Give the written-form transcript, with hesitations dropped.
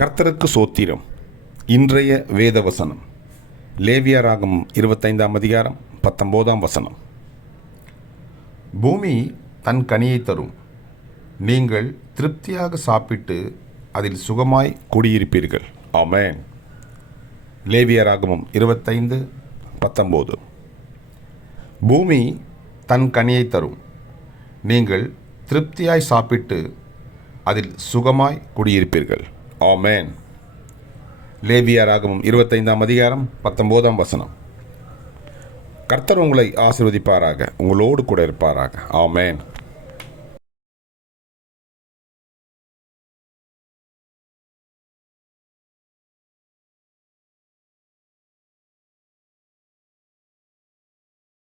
கர்த்தருக்கு சோத்திரம். இன்றைய வேத வசனம் லேவியராகமம் 25ஆம் அதிகாரம் 19ஆம் வசனம். பூமி தன் கனியை தரும், நீங்கள் திருப்தியாக சாப்பிட்டு அதில் சுகமாய் குடியிருப்பீர்கள். ஆமென். லேவியராகமம் 25:19. பூமி தன் கனியை தரும், நீங்கள் திருப்தியாய் சாப்பிட்டு அதில் சுகமாய் குடியிருப்பீர்கள். ஆமென். லேவியராகமம் 25ஆம் அதிகாரம் 19ஆம் வசனம். கர்த்தர் உங்களை ஆசீர்வதிப்பாராக, உங்களோடு கூட இருப்பாராக. ஆமென்.